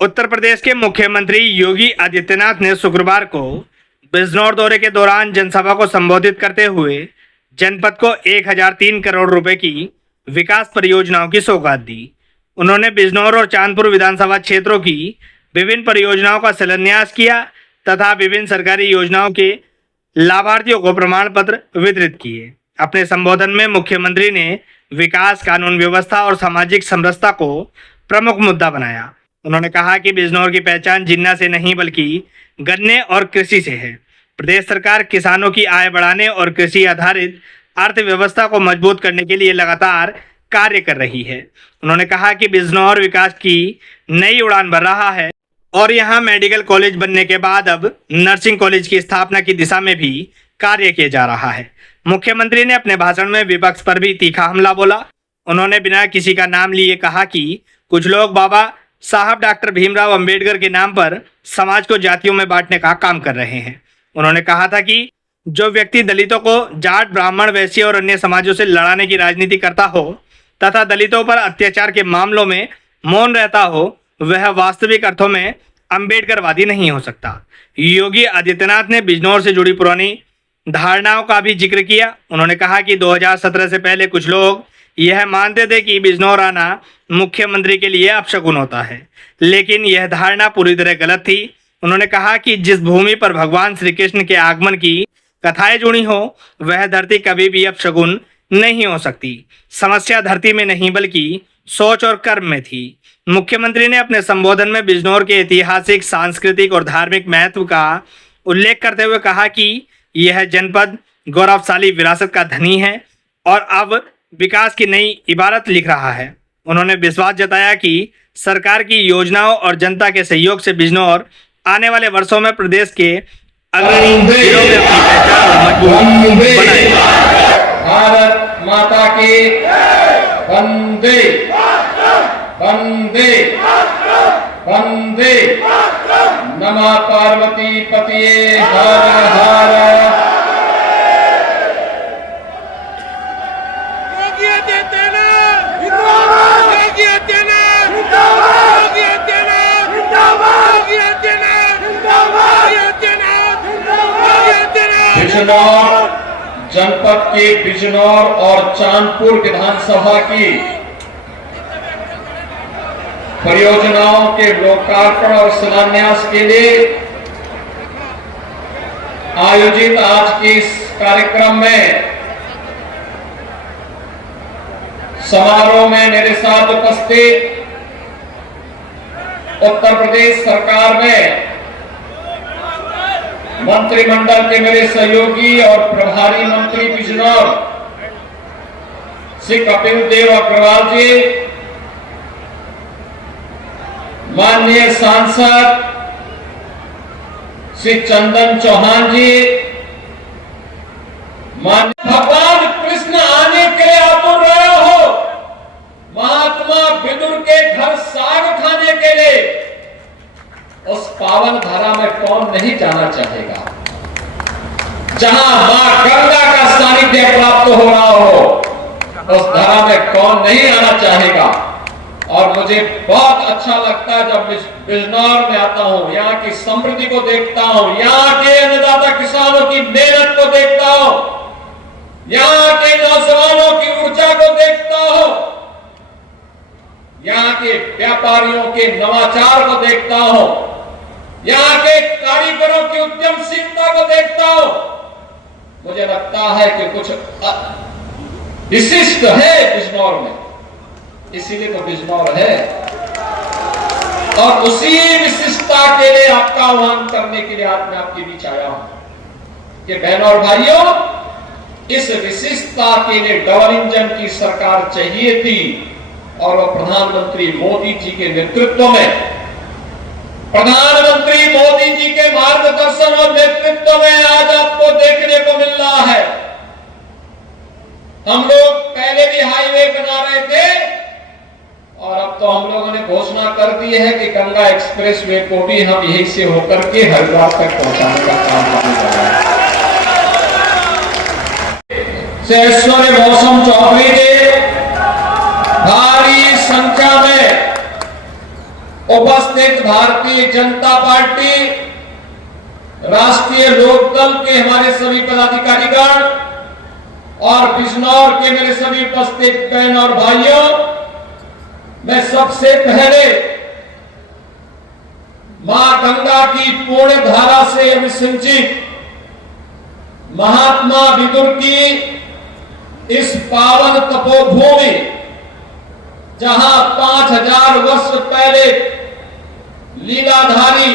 उत्तर प्रदेश के मुख्यमंत्री योगी आदित्यनाथ ने शुक्रवार को बिजनौर दौरे के दौरान जनसभा को संबोधित करते हुए जनपद को 1003 करोड़ रुपए की विकास परियोजनाओं की सौगात दी। उन्होंने बिजनौर और चांदपुर विधानसभा क्षेत्रों की विभिन्न परियोजनाओं का शिलान्यास किया तथा विभिन्न सरकारी योजनाओं के लाभार्थियों को प्रमाण पत्र वितरित किए। अपने संबोधन में मुख्यमंत्री ने विकास, कानून व्यवस्था और सामाजिक समरसता को प्रमुख मुद्दा बनाया। उन्होंने कहा कि बिजनौर की पहचान जिन्ना से नहीं बल्कि गन्ने और कृषि से है। प्रदेश सरकार किसानों की आय बढ़ाने और कृषि आधारित अर्थव्यवस्था को मजबूत करने के लिए लगातार कार्य कर रही है। उन्होंने कहा कि बिजनौर विकास की नई उड़ान भर रहा है और यहां मेडिकल कॉलेज बनने के बाद अब नर्सिंग कॉलेज की स्थापना की दिशा में भी कार्य किया जा रहा है। मुख्यमंत्री ने अपने भाषण में विपक्ष पर भी तीखा हमला बोला। उन्होंने बिना किसी का नाम लिए कहा कि कुछ लोग बाबा साहब डॉक्टर भीमराव अंबेडकर के नाम पर समाज को जातियों में बांटने का काम कर रहे हैं। उन्होंने कहा था कि जो व्यक्ति दलितों को जाट, ब्राह्मण, वैश्य और अन्य समाजों से लड़ाने की राजनीति करता हो तथा दलितों पर अत्याचार के मामलों में मौन रहता हो, वह वास्तविक अर्थों में अंबेडकरवादी नहीं हो सकता। योगी आदित्यनाथ ने बिजनौर से जुड़ी पुरानी धारणाओं का भी जिक्र किया। उन्होंने कहा कि 2017 से पहले कुछ लोग यह मानते थे कि बिजनौर आना मुख्यमंत्री के लिए अपशगुन होता है, लेकिन यह धारणा पूरी तरह गलत थी। उन्होंने कहा कि जिस भूमि पर भगवान श्री कृष्ण के आगमन की कथाएं जुड़ी हो, वह धरती कभी भी अपशगुन नहीं हो सकती। समस्या धरती में नहीं बल्कि सोच और कर्म में थी। मुख्यमंत्री ने अपने संबोधन में बिजनौर के ऐतिहासिक, सांस्कृतिक और धार्मिक महत्व का उल्लेख करते हुए कहा कि यह जनपद गौरवशाली विरासत का धनी है और अब विकास की नई इबारत लिख रहा है। उन्होंने विश्वास जताया कि सरकार की योजनाओं और जनता के सहयोग से बिजनौर आने वाले वर्षों में प्रदेश के अग्रणी जिलों में अपनी पहचान मजबूत बनाएगा। भारत माता की वंदे वंदे वंदे। नमः पार्वती पतिये हर हर। बिजनौर जनपद के बिजनौर और चांदपुर विधानसभा की परियोजनाओं के लोकार्पण और शिलान्यास के लिए आयोजित आज के इस कार्यक्रम में समारोह में मेरे साथ उपस्थित उत्तर प्रदेश सरकार में मंत्रिमंडल के मेरे सहयोगी और प्रभारी मंत्री बिजनौर श्री कपिल देव अग्रवाल जी, माननीय सांसद श्री चंदन चौहान जी, माननीय भगवान कृष्ण आने के लिए आतुर रहे हो, महात्मा विदुर के घर साग खाने के लिए उस पावन धारा में कौन नहीं जाना चाहेगा, जहां मां गंगा का सानिध्य प्राप्त हो रहा हो, उस धारा में कौन नहीं आना चाहेगा। और मुझे बहुत अच्छा लगता है जब बिजनौर में आता हूं, यहाँ की समृद्धि को देखता हूं, यहाँ के अन्नदाता किसानों की मेहनत को देखता हूं, यहाँ के नौजवानों की ऊर्जा को देखता हूं, यहाँ के व्यापारियों के नवाचार को देखता हूं, यहाँ के कारीगरों की उद्यमशीलता को देखता हूं। मुझे लगता है कि कुछ विशिष्ट है बिजनौर में, इसीलिए तो बिजनौर है। और उसी विशिष्टता के लिए आपका आह्वान करने के लिए आज मैं आपके बीच आया हूं कि बहनों और भाइयों, इस विशिष्टता के लिए डबल इंजन की सरकार चाहिए थी और वह प्रधानमंत्री मोदी जी के नेतृत्व में, प्रधानमंत्री मोदी जी के मार्गदर्शन और नेतृत्व में आज आपको देखने को मिल रहा है। हम लोग पहले भी हाईवे बना रहे थे और अब तो हम लोगों ने घोषणा कर दी है कि गंगा एक्सप्रेसवे को भी हम यहीं से होकर के हरिद्वार तक पहुंचाने का काम करने जा रहे हैं। ऐश्वर्य मौसम चौधरी जी भारी संख्या में उपस्थित भारतीय जनता पार्टी, राष्ट्रीय लोकदल के हमारे सभी पदाधिकारीगण और बिजनौर के मेरे सभी उपस्थित बहन और भाइयों, मैं सबसे पहले मां गंगा की पुण्य धारा से अभिसिंचित महात्मा विदुर की इस पावन तपोभूमि, जहां 5000 वर्ष पहले लीलाधारी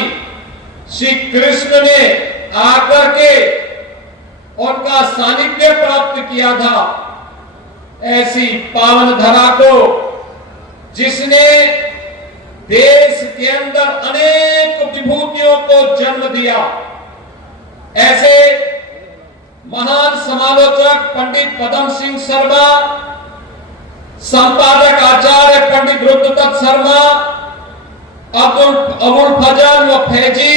श्री कृष्ण ने आकर के उनका सानिध्य प्राप्त किया था, ऐसी पावन धरा को जिसने देश के अंदर अनेक विभूतियों को जन्म दिया, ऐसे महान समालोचक पंडित पदम सिंह शर्मा, संपादक आचार्य पंडित रुद्रदत्त शर्मा, अबुल फजल व फैजी,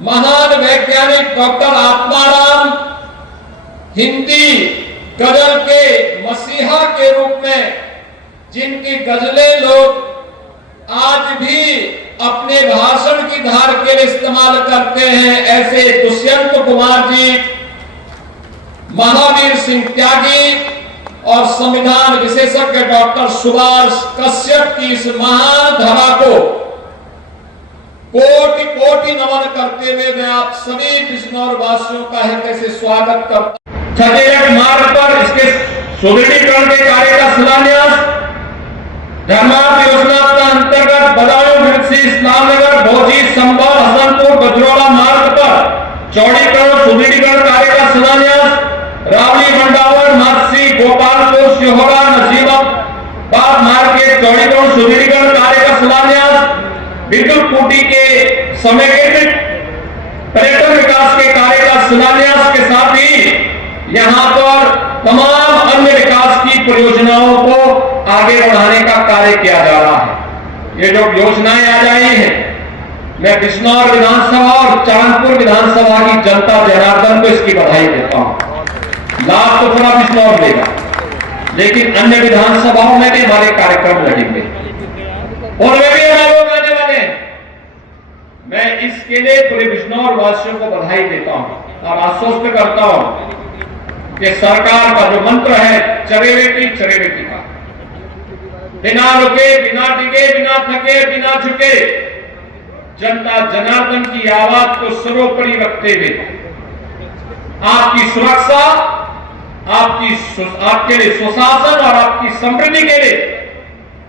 महान वैज्ञानिक डॉक्टर आत्माराम, हिंदी गजल के मसीहा के रूप में जिनकी गजलें लोग आज भी अपने भाषण की धार के लिए इस्तेमाल करते हैं, ऐसे दुष्यंत कुमार जी, महावीर सिंह त्यागी और संविधान विशेषज्ञ डॉक्टर सुभाष कश्यप की इस महान धरा को कोटि कोटि नमन करते हुए मैं आप सभी बिजनौर वासियों का हृदय से स्वागत करता हूं। छठे मार्ग पर इसके सुदृढ़ीकरण के कार्य का शिलान्यास धर्मार्थ योजना के अंतर्गत बदायूं मिर्ची इस्लामनगर भोजी संभल हसनपुर गजरौला मार्ग पर चौड़ीकरण सुदृढ़ीकरण कार्य का शिलान्यास, रावली मंडावर मार्सी गोपालपुर सिहोरा नजीबाबाद मार्ग के चौड़ीकरण सुदृढ़ीकरण कार्य का शिलान्यास, विद्युत कुटी के समेकित पर्यटन विकास के कार्य का शिलान्यास के साथ ही यहां पर तमाम अन्य विकास की परियोजनाओं को आगे बढ़ाने का कार्य किया जा रहा है। ये जो योजनाएं आ रही हैं, मैं बिजनौर विधानसभा और चांदपुर विधानसभा की जनता जनार्दन को इसकी बधाई देता हूं। लाभ तो पूरा बिजनौर लेगा, लेकिन अन्य विधानसभाओं में भी हमारे कार्यक्रम लड़ेंगे और वे भी हमारे लोग आने वाले हैं। मैं इसके लिए पूरे बिजनौर वासियों को बधाई देता हूं और आश्वस्त करता हूं कि सरकार का जो मंत्र है चरे बेटी का, बिना रुके, बिना टिके, बिना थके, बिना झुके, जनता जनार्दन की आवाज को सर्वोपरि रखते हुए आपकी सुरक्षा, आपके लिए सुशासन और आपकी समृद्धि के लिए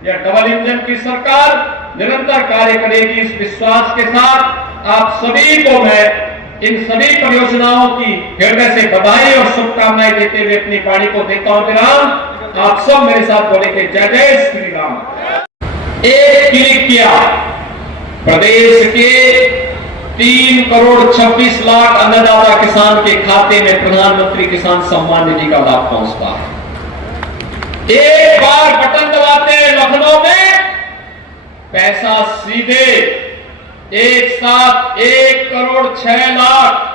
यह डबल इंजन की सरकार निरंतर कार्य करेगी। इस विश्वास के साथ आप सभी को मैं इन सभी परियोजनाओं की हृदय से बधाई और शुभकामनाएं देते हुए अपनी वाणी को देता हूं विराम। आप सब मेरे साथ बोलेंगे जय जय श्री राम। एक क्लिक किया, प्रदेश के 3 करोड़ 26 लाख अन्नदाता किसान के खाते में प्रधानमंत्री किसान सम्मान निधि का लाभ पहुंचता है। एक बार बटन दबाते हैं लखनऊ में, पैसा सीधे एक साथ 1 करोड़ 6 लाख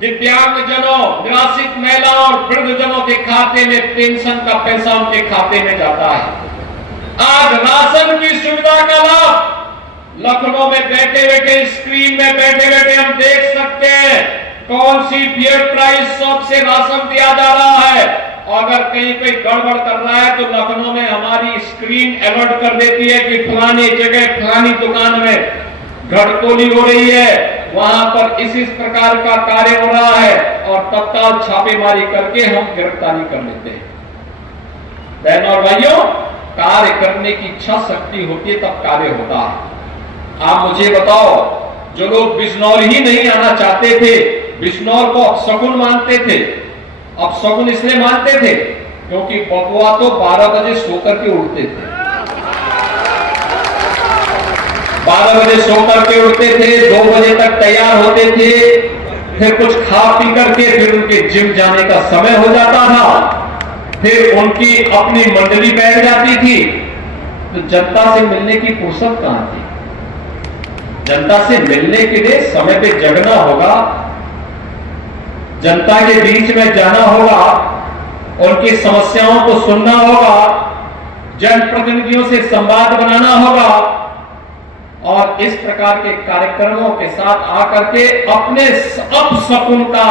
दिव्यांगजनों, निराश्रित महिलाओं और वृद्धजनों के खाते में पेंशन का पैसा उनके खाते में जाता है। आज राशन की सुविधा का लाभ लखनऊ में बैठे बैठे, स्क्रीन में बैठे बैठे हम देख सकते हैं कौन सी फेयर प्राइस शॉप से राशन दिया जा रहा है। अगर कहीं पे गड़बड़ कर रहा है तो लखनऊ में हमारी स्क्रीन अलर्ट कर देती है कि फलानी जगह फलानी दुकान में घटतोली हो रही है, वहां पर इस प्रकार का कार्य हो रहा है और तत्काल छापेमारी करके हम गिरफ्तारी कर लेते हैं। बहनों और भाइयों, कार्य करने की इच्छा शक्ति होती है तब कार्य होता है। आप मुझे बताओ, जो लोग बिजनौर ही नहीं आना चाहते थे, बिजनौर को अपशकुन मानते थे, अपशकुन इसलिए मानते थे क्योंकि बबुआ तो 12 बजे सोकर के उठते थे, 12 बजे सोकर के उठते थे, 2 बजे तक तैयार होते थे, फिर कुछ खा पी करके फिर उनके जिम जाने का समय हो जाता था, फिर उनकी अपनी मंडली बैठ जाती थी। तो जनता से मिलने की फुर्सत कहां थी? जनता से मिलने के लिए समय पे जगना होगा, जनता के बीच में जाना होगा, उनकी समस्याओं को सुनना होगा, जनप्रतिनिधियों से संवाद बनाना होगा, और इस प्रकार के कार्यक्रमों के साथ आकर के अपने अपशकुन का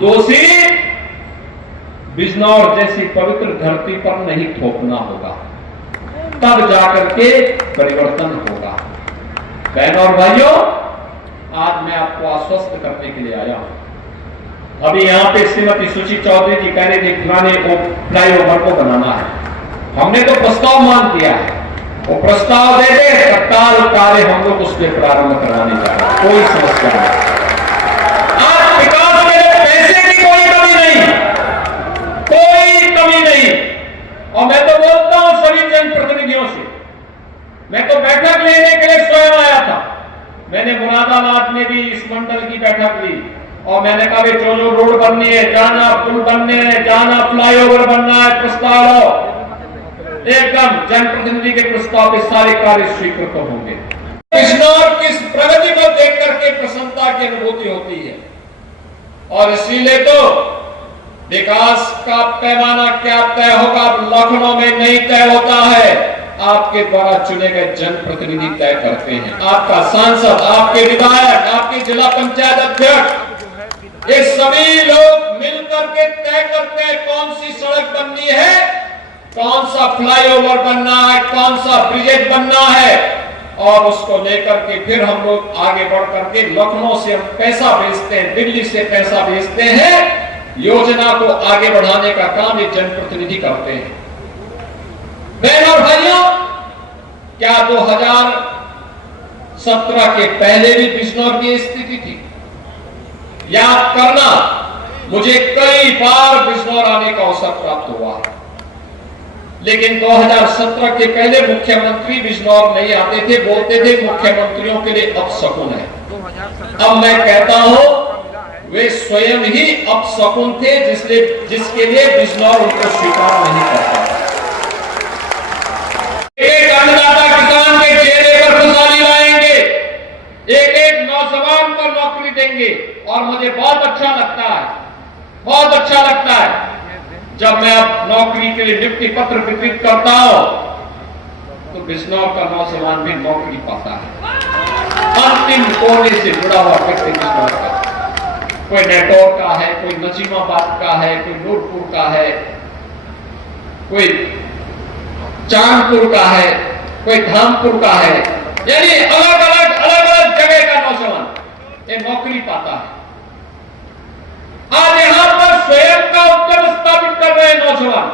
दोषी बिजनौर जैसी पवित्र धरती पर नहीं थोपना होगा, तब जाकर के परिवर्तन होगा। बहन और भाइयों, आज मैं आपको आश्वस्त करने के लिए आया हूं। अभी यहां पे श्रीमती सुची चौधरी जी कह रहे थे पुराने फ्लाईओवर को बनाना है, हमने तो प्रस्ताव मान दिया है, वो प्रस्ताव दे दे, तत्काल कार्य हम लोग उस पर प्रारंभ करवाने जा रहे हैं, कोई समस्या नहीं। आज विकास के लिए पैसे की कोई कमी नहीं, कोई कमी नहीं। और मैं तो बोलता हूं सभी जनप्रतिनिधियों से, मैं तो बैठक लेने के लिए स्वयं आया था। मैंने मुरादाबाद में भी इस मंडल की बैठक ली और मैंने कहा जो रोड बननी है, जाना पुल बनने हैं, जाना फ्लाईओवर बनना है, प्रस्ताव एकदम जनप्रतिनिधि के प्रस्ताव पे सारे कार्य स्वीकृत होंगे। बिजनौर की प्रगति को देख करके प्रसन्नता की अनुभूति होती है और इसीलिए तो विकास का पैमाना क्या तय होगा लखनऊ में नहीं तय होता है, आपके द्वारा चुने गए जनप्रतिनिधि तय करते हैं। आपका सांसद, आपके विधायक, आपके जिला पंचायत अध्यक्ष, ये सभी लोग मिलकर के तय करते हैं कौन सी सड़क बननी है, कौन सा फ्लाईओवर बनना है, कौन सा ब्रिजेज बनना है, और उसको लेकर के फिर हम लोग आगे बढ़ करके लखनऊ से हम पैसा भेजते हैं, दिल्ली से पैसा भेजते हैं, योजना को आगे बढ़ाने का काम ये जनप्रतिनिधि करते हैं। बहनों और भाइयों, क्या 2017 के पहले भी बिजनौर की स्थिति थी? याद करना, मुझे कई बार बिजनौर आने का अवसर प्राप्त हुआ है, लेकिन 2017 के पहले मुख्यमंत्री बिजनौर नहीं आते थे, बोलते थे मुख्यमंत्रियों के लिए अपशकुन है। अब मैं कहता हूं वे स्वयं ही अपशकुन थे, जिसके लिए बिजनौर उनको स्वीकार नहीं करता। एक अन्नदाता किसान के चेहरे पर खुशहाली लाएंगे, एक एक नौजवान को नौकरी देंगे, और मुझे बहुत अच्छा लगता है, बहुत अच्छा लगता है जब मैं अब नौकरी के लिए नियुक्ति पत्र वितरित करता हूं तो बिजनौर का नौजवान भी नौकरी पाता है। अंतिम कोने से जुड़ा हुआ व्यक्ति बिजनौर का, कोई नेटौर का है, कोई नजीमाबाद का है, कोई नूरपुर का है, कोई चांदपुर का है, कोई धामपुर का है, यानी अलग अलग जगह का नौजवान ये नौकरी पाता है। आज यहां पर स्वयं का उद्यम स्थापित कर रहे नौजवान,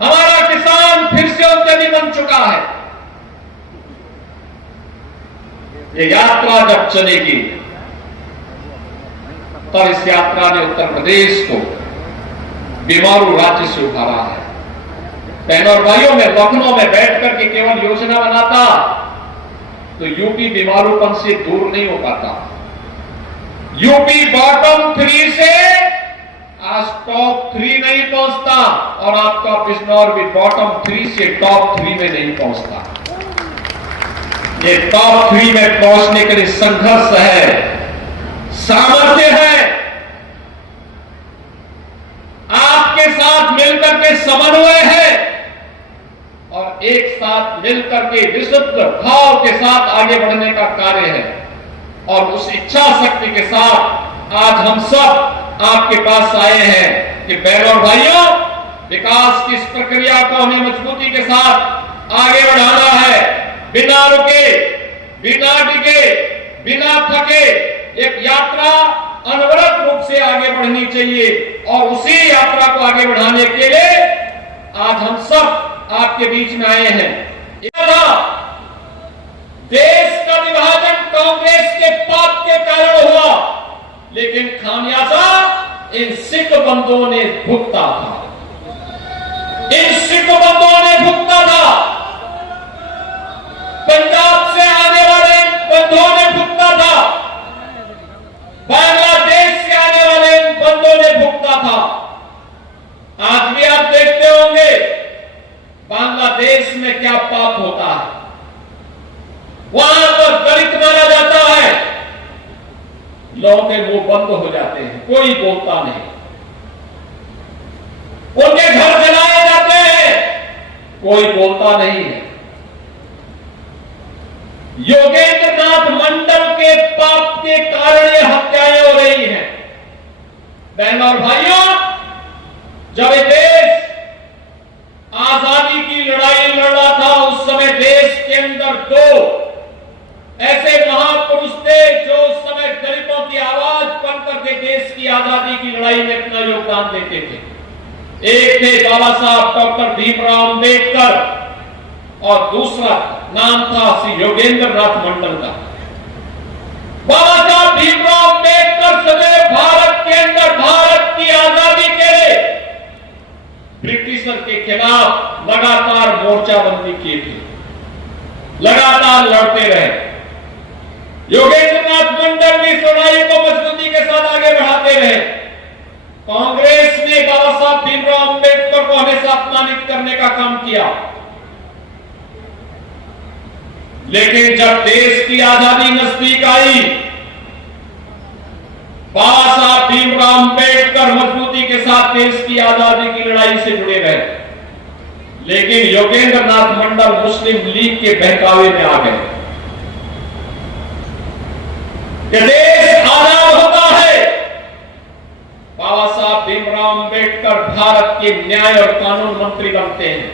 हमारा किसान फिर से उद्यमी बन चुका है। ये यात्रा जब चलेगी तब इस यात्रा ने उत्तर प्रदेश को बीमारू राज्य से उभारा है। बहनों और भाइयों, मैं लखनऊ में बैठ करके केवल योजना बनाता तो यूपी बीमारूपन से दूर नहीं हो पाता। यूपी बॉटम 3 से आज टॉप 3 नहीं पहुंचता, और आपका बिजनौर भी बॉटम 3 से टॉप 3 में नहीं पहुंचता। ये टॉप 3 में पहुंचने के लिए संघर्ष है, सामर्थ्य है, आपके साथ मिलकर के समन्वय है, और एक साथ मिलकर के विशुद्ध भाव के साथ आगे बढ़ने का कार्य है। और उस इच्छा शक्ति के साथ आज हम सब आपके पास आए हैं कि बहनों और भाइयों, विकास की इस प्रक्रिया को हमें मजबूती के साथ आगे बढ़ाना है, बिना रुके, बिना डिगे, बिना थके। एक यात्रा अनवरत रूप से आगे बढ़नी चाहिए, और उसी यात्रा को आगे बढ़ाने के लिए आज हम सब आपके बीच में आए हैं। देश का विभाजन कांग्रेस के पाप के कारण हुआ, लेकिन खामियाजा इन सिख बंधुओं ने भुगता था, इन सिख बंधुओं ने भुगता था, पंजाब से आने वाले बंधुओं ने भुगता था, बांग्लादेश से आने वाले बंधुओं ने भुगता था। आज भी आप देखते होंगे बांग्लादेश में क्या पाप होता है, वहां पर दलित मारा जाता है, लोगों के मुंह बंद हो जाते हैं, कोई बोलता नहीं, उनके घर जलाए जाते हैं, कोई बोलता नहीं है। योगेंद्र नाथ मंडल के पाप के कारण ये हत्याएं हो रही हैं। बहनों और भाइयों, जब ये देश आजादी की लड़ाई लड़ रहा था, उस समय देश के अंदर दो ऐसे महापुरुष थे जो उस समय दलितों की आवाज बन करके देश की आजादी की लड़ाई में अपना योगदान देते थे। एक थे बाबा साहब डॉक्टर भीमराव अंबेडकर और दूसरा नाम था श्री योगेंद्र नाथ मंडल का। बाबा साहब भीमराव अंबेडकर सदैव भारत के अंदर भारत की आजादी के लिए ब्रिटिशर के खिलाफ लगातार मोर्चाबंदी की थी, लगातार लड़ते रहे। योगेंद्र नाथ मंडल भी इस लड़ाई को मजबूती के साथ आगे बढ़ाते रहे। कांग्रेस ने बाबा साहब भीमराव अंबेडकर को हमेशा अपमानित करने का काम किया, लेकिन जब देश की आजादी नजदीक आई, बाबा साहब भीमराव अंबेडकर मजबूती के साथ देश की आजादी की लड़ाई से जुड़े रहे। लेकिन योगेंद्र नाथ मंडल मुस्लिम लीग के बहकावे में आ गए कि देश आजाद होता है। बाबा साहब भीमराव अंबेडकर भारत के न्याय और कानून मंत्री बनते हैं।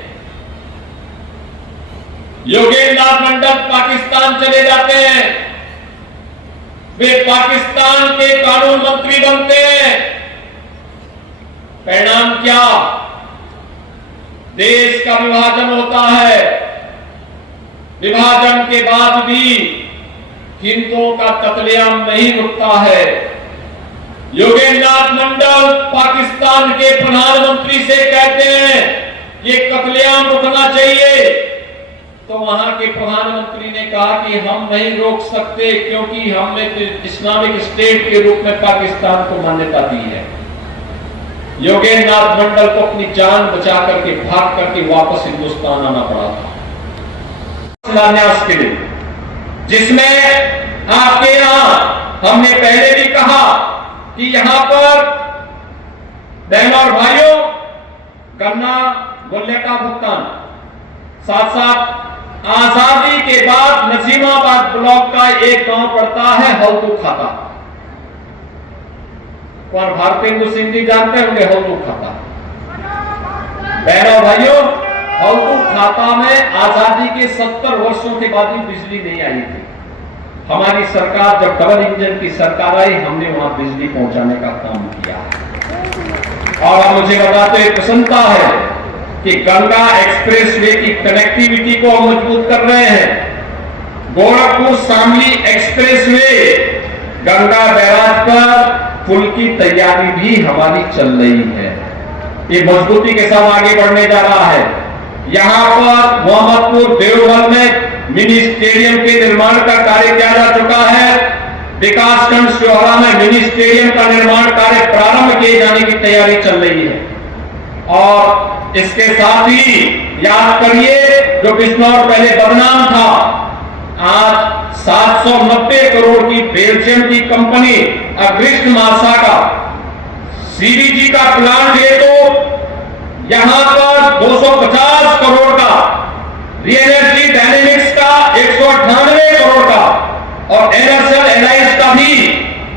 योगेंद्र नाथ मंडल पाकिस्तान चले जाते हैं, वे पाकिस्तान के कानून मंत्री बनते हैं। परिणाम क्या? देश का विभाजन होता है। विभाजन के बाद भी हिंदुओं का कत्लेआम नहीं रुकता है। योगेंद्र नाथ मंडल पाकिस्तान के प्रधानमंत्री से कहते हैं ये कत्लेआम रुकना चाहिए, तो वहां के प्रधानमंत्री ने कहा कि हम नहीं रोक सकते क्योंकि हमने इस्लामिक स्टेट के रूप में पाकिस्तान को मान्यता दी है। योगेंद्र नाथ मंडल को अपनी जान बचा करके भाग करके वापस हिंदुस्तान आना पड़ा था शिलान्यास के लिए, जिसमें आपके यहां हमने पहले भी कहा कि यहां पर बहनों और भाइयों गन्ना मूल्य का भुगतान, साथ साथ आजादी के बाद नजीमाबाद ब्लॉक का एक गांव पड़ता है हल्दू खाता। कौन भारतेंदु सिंह जी जानते होंगे हल्दू खाता? बहनों भाइयों, हल्दू खाता में आजादी के 70 वर्षों के बाद भी बिजली नहीं आई थी। हमारी सरकार जब डबल इंजन की सरकार आई, हमने वहां बिजली पहुंचाने का काम किया। और अब मुझे बताते हुए प्रसन्नता है कि गंगा एक्सप्रेसवे की कनेक्टिविटी को हम मजबूत कर रहे हैं। गोरखपुर शामली एक्सप्रेसवे गंगा बैराज पर पुल की तैयारी भी हमारी चल रही है। ये मजबूती के साथ आगे बढ़ने जा रहा है। यहां पर मोहम्मदपुर देवबंद में मिनी स्टेडियम के निर्माण का कार्य किया जा चुका है। विकासखंड श्योहरा में मिनी स्टेडियम का निर्माण कार्य प्रारंभ किए जाने की तैयारी चल रही है। और इसके साथ ही याद करिए, जो बिजनौर पहले बदनाम था, आज 790 करोड़ की बेल्जियम की कंपनी अग्रिस्ट मासा का सीबीजी का प्लांट है, तो यहां पर 250 करोड़ का, रियल एनर्जी डायनेमिक्स का 198 करोड़ का और एनर्सल एलायंस का भी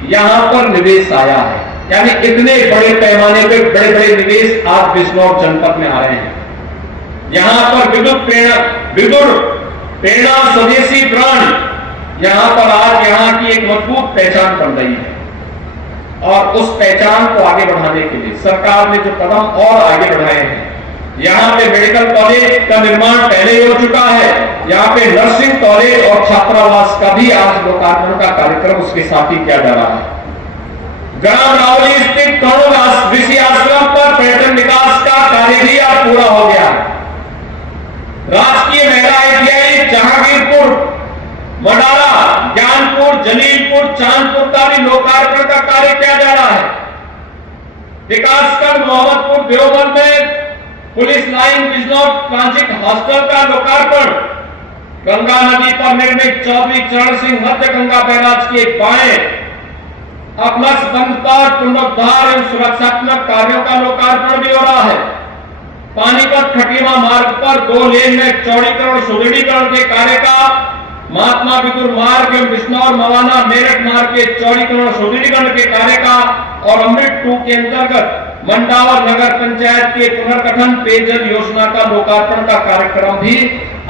यहां पर निवेश आया है। यानी इतने बड़े पैमाने पर बड़े बड़े निवेश आज बिजनौर जनपद में आ रहे हैं। यहां पर विदुर प्रेरणा स्वदेशी ब्रांड यहां पर आज यहां की एक मजबूत पहचान बन रही है। और उस पहचान को आगे बढ़ाने के लिए सरकार ने जो कदम और आगे बढ़ाए हैं, यहां पे मेडिकल कॉलेज का निर्माण पहले ही हो चुका है। यहां पे नर्सिंग कॉलेज और छात्रावास का भी आज लोकार्पण का कार्यक्रम उसके साथ ही किया जा रहा है। ग्राम रावली स्थित करुण ऋषि आश्रम पर पर्यटन विकास का कार्य भी आज पूरा हो गया है। राजकीय महिला ITI जहांगीरपुर, मडारा, ज्ञानपुर, जलीलपुर, चांदपुर का भी लोकार्पण का कार्य किया जा रहा है। विकासखंड मोहम्मदपुर देवबंद में police line Bijnor transit hostel का लोकार्पण, गंगा नदी पर निर्मित चौधरी चरण सिंह मध्य गंगा बैराज के बाएं अपलस बंद पर पुनरुद्धार एवं सुरक्षात्मक कार्यों का लोकार्पण भी हो रहा है। पानीपत खटीमा मार्ग पर 2 लेन में चौड़ीकरण सुदृढ़ीकरण के कार्य का महात्मा विदुर मार्ग एवं बिजनौर मवाना मेरठ मार्ग के चौड़ीकरण सुदृढ़ीकरण के कार्य का और अमृत 2 के अंतर्गत मंडावर नगर पंचायत के पुनर्गठन पेयजल योजना का लोकार्पण का कार्यक्रम भी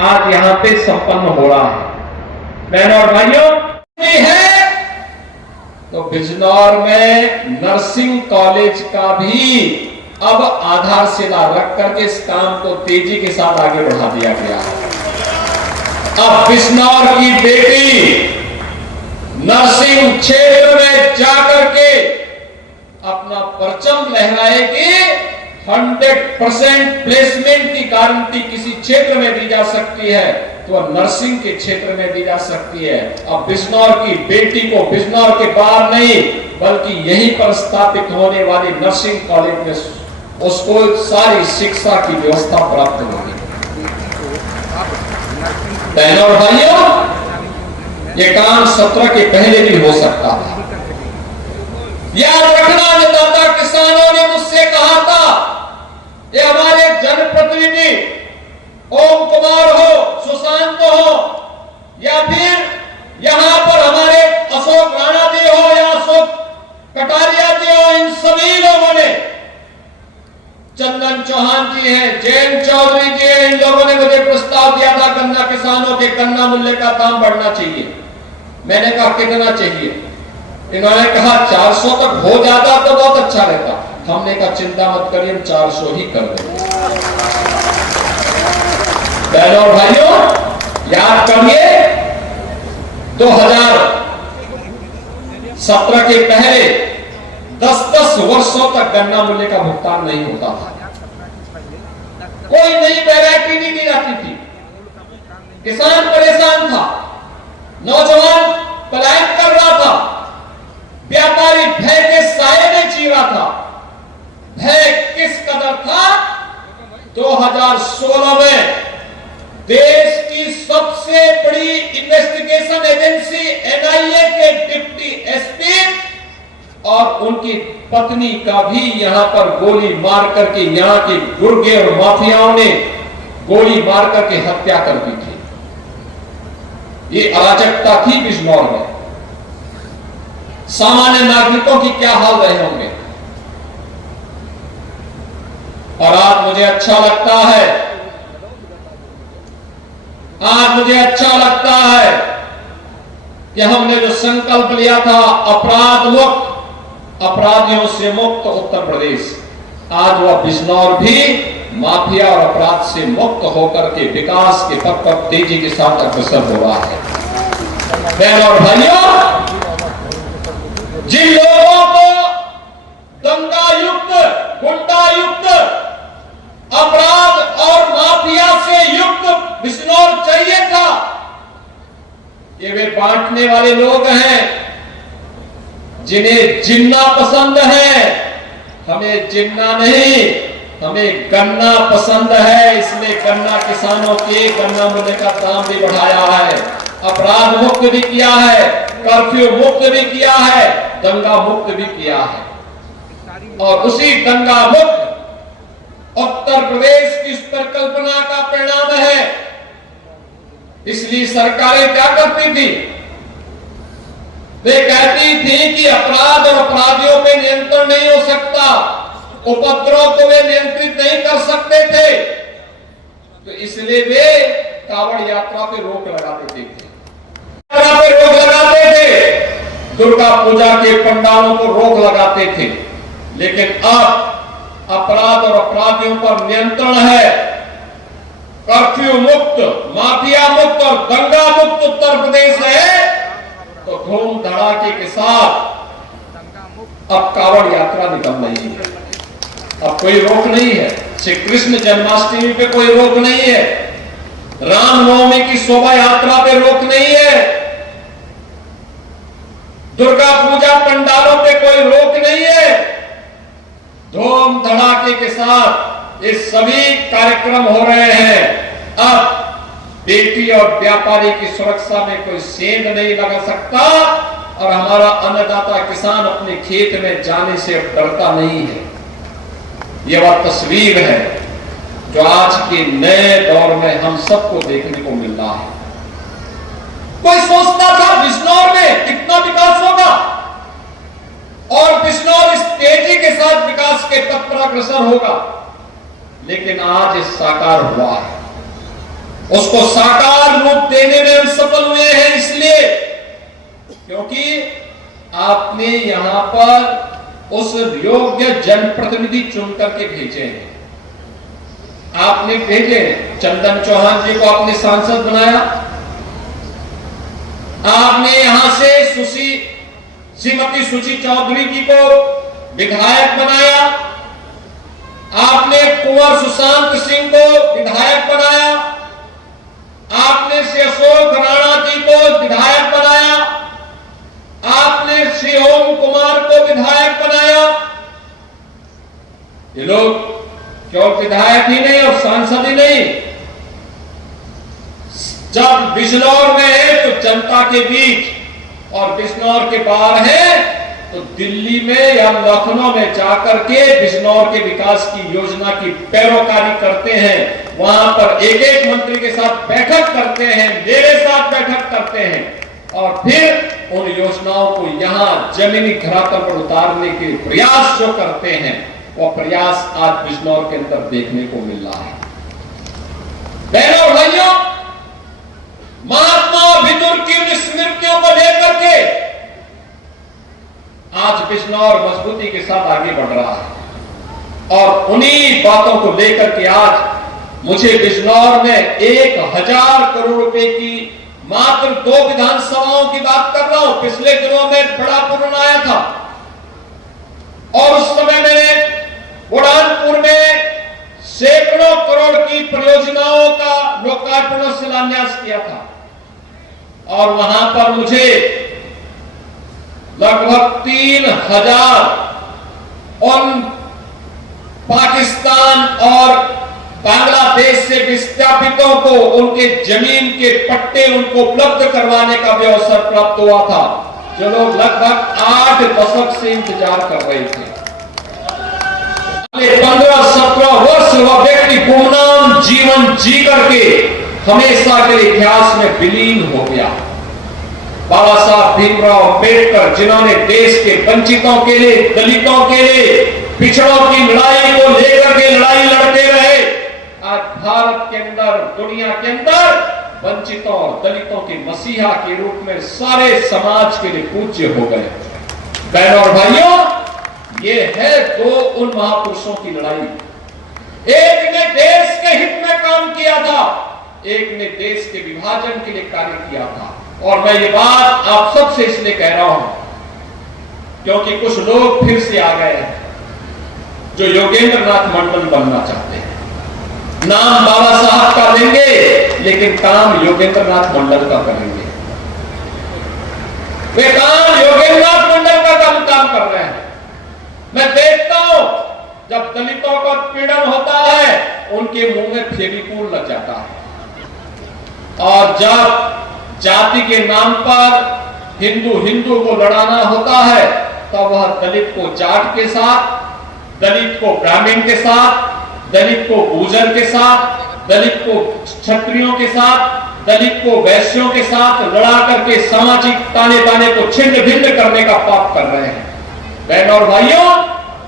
आज यहाँ पे संपन्न हो रहा है। बहनों और भाइयों, है तो बिजनौर में नर्सिंग कॉलेज का भी अब आधारशिला रख करके इस काम को तेजी के साथ आगे बढ़ा दिया गया है। अब बिजनौर की बेटी नर्सिंग क्षेत्र में जाकर के अपना परचम लहराएगी। 100% प्लेसमेंट की गारंटी किसी क्षेत्र में दी जा सकती है तो नर्सिंग के क्षेत्र में दी जा सकती है। अब बिजनौर की बेटी को बिजनौर के बाहर नहीं बल्कि यहीं पर स्थापित होने वाली नर्सिंग कॉलेज में उसको सारी शिक्षा की व्यवस्था प्राप्त होगी। बहनों और भाइयों, ये काम 17 के पहले भी हो सकता है। याद रखना, अन्नदाता किसानों ने मुझसे कहा था, ये हमारे जनप्रतिनिधि ओम कुमार हो, सुशांत हो या फिर यहां पर हमारे अशोक राणा जी हो या अशोक कटारिया जी हो, इन सभी लोगों ने, चंदन चौहान जी हैं, जैन चौधरी जी हैं, इन लोगों ने मुझे प्रस्ताव दिया था गन्ना किसानों के गन्ना मूल्य का दाम बढ़ना चाहिए। मैंने कहा कितना चाहिए? इन्होंने कहा 400 तक हो जाता तो बहुत अच्छा रहता। हमने कहा चिंता मत करिए, हम 400 ही कर देंगे। बहनों और भाइयों, याद करिए 2017 के पहले 10-10 वर्षों तक गन्ना मूल्य का भुगतान नहीं होता था। कोई नई वैरायटी नहीं दी जाती थी। किसान परेशान था, नौजवान पलायन कर रहा था, व्यापारी भय के साए में जी रहा था। भय किस कदर था? 2016 में देश की सबसे बड़ी इन्वेस्टिगेशन एजेंसी एनआईए के डिप्टी एसपी और उनकी पत्नी का भी यहां पर गोली मार करके, यहां के गुर्गे और माफियाओं ने गोली मार करके हत्या कर दी थी। ये अराजकता थी बिजनौर में। सामान्य नागरिकों की क्या हाल रहे होंगे। और आज मुझे अच्छा लगता है, आज मुझे अच्छा लगता है कि हमने जो संकल्प लिया था अपराध मुक्त, अपराधियों से मुक्त उत्तर प्रदेश, आज वह बिजनौर भी माफिया और अपराध से मुक्त होकर के विकास के पथ पर तेजी के साथ अग्रसर हो रहा है। बहनों और भाइयों, जिन लोगों को दंगायुक्त, गुंडायुक्त, अपराध और माफिया से युक्त बिजनौर चाहिए था, ये वे बांटने वाले लोग हैं जिन्हें जिन्ना पसंद है। हमें जिन्ना नहीं, हमें गन्ना पसंद है। इसलिए गन्ना किसानों के गन्ना मूल्य का दाम भी बढ़ाया है, अपराध मुक्त भी किया है, कर्फ्यू मुक्त भी किया है, दंगा मुक्त भी किया है। और उसी दंगा मुक्त उत्तर प्रदेश की इस परिकल्पना का परिणाम है। इसलिए सरकारें क्या करती थी? वे कहती थी कि अपराध और अपराधियों पे नियंत्रण नहीं हो सकता, उपद्रव को वे नियंत्रित नहीं कर सकते थे, तो इसलिए वे कांवड़ यात्रा पे रोक लगा देते थे, रोक लगाते थे, दुर्गा पूजा के पंडालों को रोक लगाते थे। लेकिन अब अपराध और अपराधियों पर नियंत्रण है, कर्फ्यू मुक्त, माफिया मुक्त और दंगा मुक्त उत्तर प्रदेश है, तो धूम धड़ाके के साथ अब कांवड़ यात्रा निकल रही है। अब कोई रोक नहीं है। श्री कृष्ण जन्माष्टमी पे कोई रोक नहीं है, रामनवमी की शोभा यात्रा पे रोक नहीं है, दुर्गा पूजा पंडालों पे कोई रोक नहीं है। धूम धड़ाके के साथ ये सभी कार्यक्रम हो रहे हैं। अब बेटी और व्यापारी की सुरक्षा में कोई सेंध नहीं लगा सकता और हमारा अन्नदाता किसान अपने खेत में जाने से अब डरता नहीं है। यह वह तस्वीर है जो आज के नए दौर में हम सबको देखने को मिल रहा है। साथ विकास के पथ पर अग्रसर होगा। लेकिन आज इस साकार हुआ है, उसको साकार रूप देने में हम सफल हुए हैं, इसलिए क्योंकि आपने यहां पर उस योग्य जनप्रतिनिधि चुन करके भेजे हैं। आपने भेजे चंदन चौहान जी को आपने सांसद बनाया, आपने यहां से श्रीमती सुची चौधरी जी को विधायक बनाया, आपने कुंवर सुशांत सिंह को विधायक बनाया, आपने श्री अशोक राणा जी को विधायक बनाया, आपने श्री ओम कुमार को विधायक बनाया। ये लोग केवल विधायक ही नहीं और सांसद ही नहीं, जब बिजनौर में है तो जनता के बीच, और बिजनौर के बाहर है तो दिल्ली में या लखनऊ में जाकर के बिजनौर के विकास की योजना की पैरोकारी करते हैं। वहां पर एक एक मंत्री के साथ बैठक करते हैं, मेरे साथ बैठक करते हैं, और फिर उन योजनाओं को यहां जमीनी धरातल पर उतारने के प्रयास जो करते हैं, वो प्रयास आज बिजनौर के अंदर देखने को मिल रहा है। बहनों और भाइयों, महात्मा विदुर की स्मृतियों को लेकर के आज बिजनौर मजबूती के साथ आगे बढ़ रहा है, और उन्हीं बातों को लेकर के आज मुझे बिजनौर में 1000 करोड़ रुपए की मात्र 2 विधानसभाओं की बात कर रहा हूं। पिछले दिनों में बड़ा पूर्ण आया था और उस समय मैंने बुरहानपुर में सैकड़ों करोड़ की परियोजनाओं का लोकार्पण और शिलान्यास किया था, और वहां पर मुझे लगभग 3000 उन पाकिस्तान और बांग्लादेश से विस्थापितों को उनके जमीन के पट्टे उनको उपलब्ध करवाने का भी अवसर प्राप्त हुआ था, जो लोग लगभग 8 दशक से इंतजार कर रहे थे। 15-17 वर्ष वह व्यक्ति गुमनाम जीवन जी करके हमेशा के इतिहास में विलीन हो गया। बाबा साहब भीमराव अम्बेडकर, जिन्होंने देश के वंचितों के लिए, दलितों के लिए, पिछड़ों की लड़ाई को लेकर के लड़ाई लड़ते रहे, आज भारत के अंदर, दुनिया के अंदर वंचितों और दलितों के मसीहा के रूप में सारे समाज के लिए पूज्य हो गए। बहनों और भाइयों, ये है 2 उन महापुरुषों की लड़ाई। एक ने देश के हित में काम किया था, एक ने देश के विभाजन के लिए कार्य किया था। और मैं ये बात आप सबसे इसलिए कह रहा हूं क्योंकि कुछ लोग फिर से आ गए हैं जो योगेंद्र नाथ मंडल बनना चाहते हैं। नाम बाबा साहब का लेंगे लेकिन काम योगेंद्र नाथ मंडल का करेंगे। वे काम योगेंद्र नाथ मंडल का काम कर रहे हैं। मैं देखता हूं जब दलितों का पीड़न होता है उनके मुंह में फेविकोल लग जाता है, और जब जाति के नाम पर हिंदू को लड़ाना होता है तब वह दलित को जाट के साथ, दलित को ब्राह्मण के साथ, दलित को गुर्जर के साथ, दलित को क्षत्रियों के साथ, दलित को वैश्यों के साथ लड़ा करके सामाजिक ताने बाने को छिन्न भिन्न करने का पाप कर रहे हैं। बहनों और भाइयों,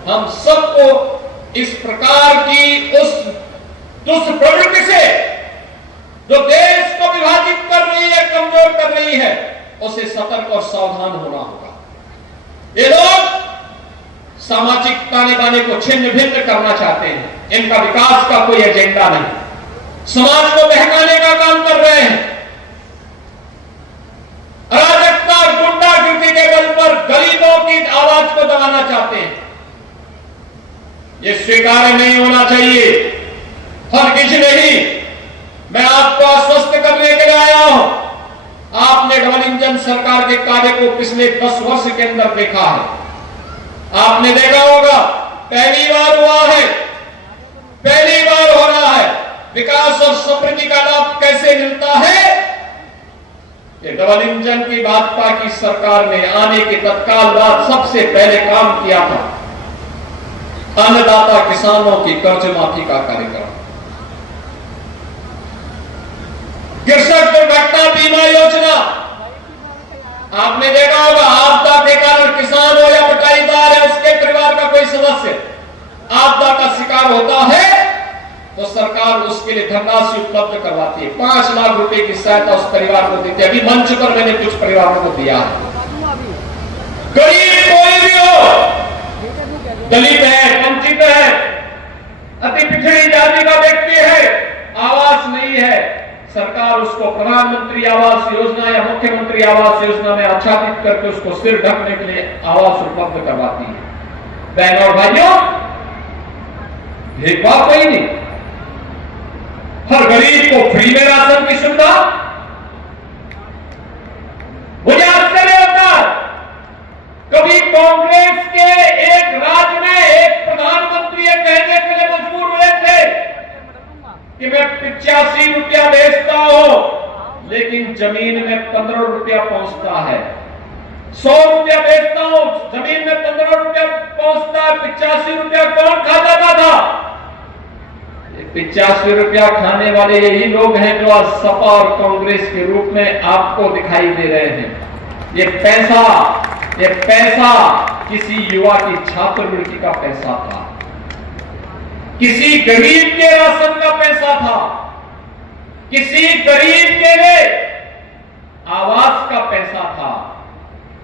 हम सबको इस प्रकार की उस दुष्ट प्रवृत्ति से जो देश को विभाजित कर रही है, कमजोर कर रही है, उसे सतर्क और सावधान होना होगा। ये लोग सामाजिक ताने बाने को छिन्न भिन्न करना चाहते हैं, इनका विकास का कोई एजेंडा नहीं, समाज को बहकाने का काम कर रहे हैं। अराजकता, गुंडागर्दी के बल पर गरीबों की आवाज को दबाना चाहते हैं। यह स्वीकार्य नहीं होना चाहिए। हरगिज नहीं। मैं आपको आश्वस्त करने के लिए आया हूं। आपने डबल इंजन सरकार के कार्य को पिछले 10 वर्ष के अंदर देखा है। आपने देखा होगा, पहली बार हुआ है, पहली बार हो रहा है। विकास और समृद्धि का लाभ कैसे मिलता है? ये डबल इंजन की भाजपा की सरकार ने आने के तत्काल बाद सबसे पहले काम किया था अन्नदाता किसानों की कर्ज माफी का कार्यक्रम, कृषक दुर्घटना बीमा योजना। आपने देखा होगा, आपदा के के कारण किसान हो या बटाईदार है, उसके परिवार का कोई सदस्य आपदा का शिकार होता है तो सरकार उसके लिए धनराशि उपलब्ध करवाती है। 5 लाख रुपए की सहायता उस परिवार को देती है। अभी मंच पर मैंने कुछ परिवारों को दिया है। गरीब कोई भी हो, दलित है, वंचित है, अति पिछड़ी जाति का व्यक्ति है, आवास नहीं है, सरकार उसको प्रधानमंत्री आवास योजना या मुख्यमंत्री आवास योजना में आच्छादित करके उसको सिर ढकने के लिए आवास उपलब्ध करवाती है। बहनों और भाइयों, भेदभाव कोई नहीं, हर गरीब को फ्री में राशन की सुविधा। मुझे आश्चर्य होता, कभी कांग्रेस के एक राज्य में एक प्रधानमंत्री ये कहने के लिए मजबूर हुए थे कि मैं 85 रुपया बेचता हूं, लेकिन जमीन में 15 रुपया पहुंचता है। 100 रुपया बेचता हूं, जमीन में 15 रुपया पहुंचता है। 85 रुपया कौन खा जाता था? 85 रुपया खाने वाले यही लोग हैं जो आज सपा और कांग्रेस के रूप में आपको दिखाई दे रहे हैं। ये पैसा किसी युवा की छात्रवृत्ति का पैसा था, किसी गरीब के राशन का पैसा था, किसी गरीब के लिए आवास का पैसा था,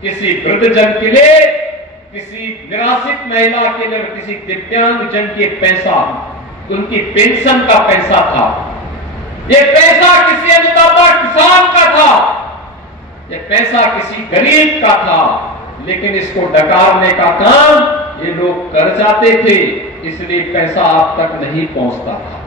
किसी वृद्धजन के लिए, किसी निराश्रित महिला के लिए, किसी दिव्यांग जन के पैसा, उनकी पेंशन का पैसा था। ये पैसा किसी अन्नदाता किसान का था, ये पैसा किसी गरीब का था, लेकिन इसको डकारने का काम ये लोग कर जाते थे, इसलिए पैसा आप तक नहीं पहुंचता था।